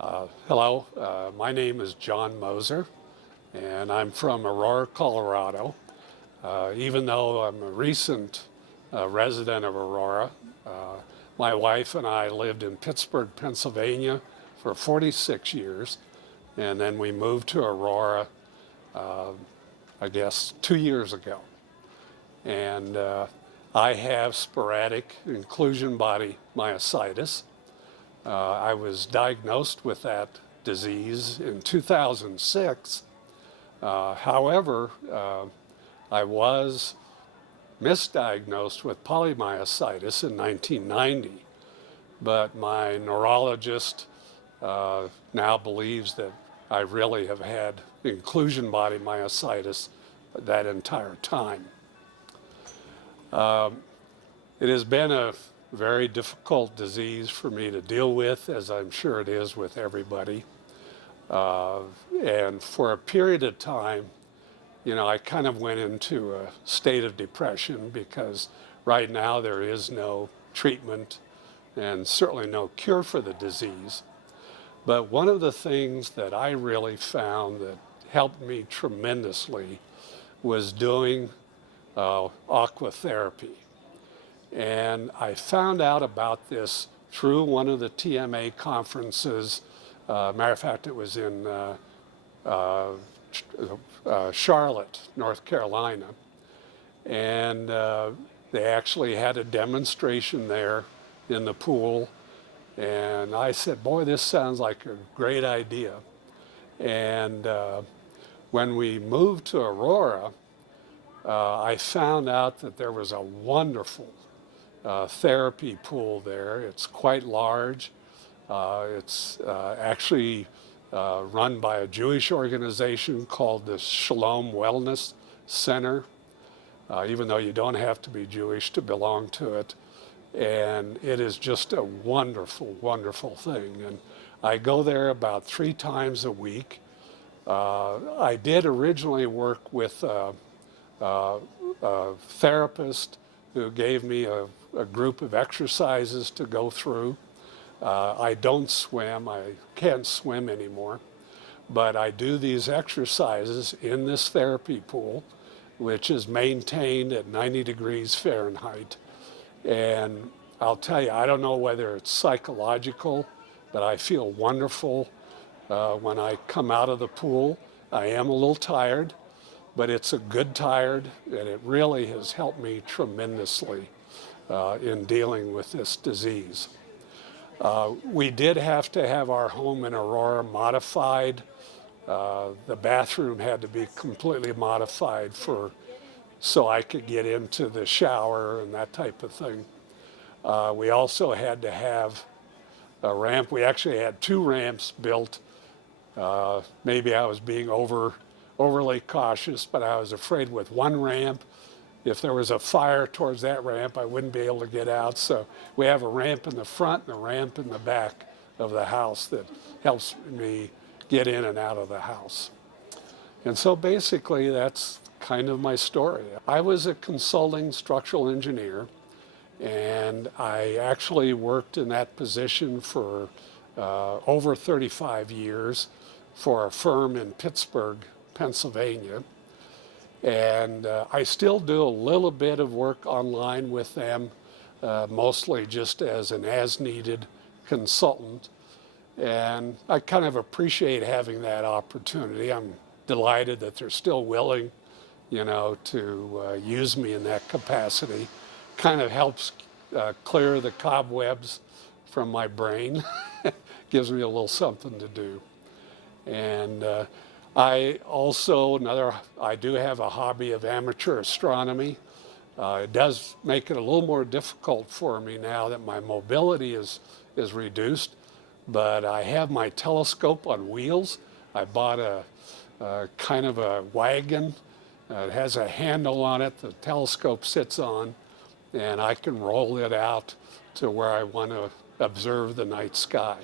Hello, my name is John Mozer, and I'm from Aurora, Colorado. Even though I'm a recent resident of Aurora, my wife and I lived in Pittsburgh, Pennsylvania for 46 years, and then we moved to Aurora, I guess, 2 years ago. And I have sporadic inclusion body myositis. I was diagnosed with that disease in 2006. However, I was misdiagnosed with polymyositis in 1990, but my neurologist now believes that I really have had inclusion body myositis that entire time. It has been a very difficult disease for me to deal with, as I'm sure it is with everybody. And for a period of time, I kind of went into a state of depression because right now there is no treatment and certainly no cure for the disease. But one of the things that I really found that helped me tremendously was doing aqua therapy. And I found out about this through one of the TMA conferences. Matter of fact, it was in Charlotte, North Carolina. And they actually had a demonstration there in the pool. And I said, boy, this sounds like a great idea. And when we moved to Aurora, I found out that there was a wonderful therapy pool there. It's quite large. It's actually run by a Jewish organization called the Shalom Wellness Center, even though you don't have to be Jewish to belong to it. And it is just a wonderful, wonderful thing. And I go there about 3 times a week. I did originally work with a therapist who gave me a group of exercises to go through. I don't swim. I can't swim anymore. But I do these exercises in this therapy pool, which is maintained at 90 degrees Fahrenheit. And I'll tell you, I don't know whether it's psychological, but I feel wonderful when I come out of the pool. I am a little tired, but it's a good tired, and it really has helped me tremendously in dealing with this disease. We did have to have our home in Aurora modified. The bathroom had to be completely modified so I could get into the shower and that type of thing. We also had to have a ramp. We actually had 2 ramps built. Maybe I was being overly cautious, but I was afraid with 1 ramp, if there was a fire towards that ramp, I wouldn't be able to get out. So we have a ramp in the front and a ramp in the back of the house that helps me get in and out of the house. And so basically that's kind of my story. I was a consulting structural engineer, and I actually worked in that position for over 35 years for a firm in Pittsburgh, Pennsylvania. And I still do a little bit of work online with them, mostly just as an as-needed consultant. And I kind of appreciate having that opportunity. I'm delighted that they're still willing, to use me in that capacity. Kind of helps clear the cobwebs from my brain. Gives me a little something to do. And I do have a hobby of amateur astronomy. It does make it a little more difficult for me now that my mobility is reduced, but I have my telescope on wheels. I bought a kind of a wagon. It has a handle on it the telescope sits on, and I can roll it out to where I want to observe the night sky.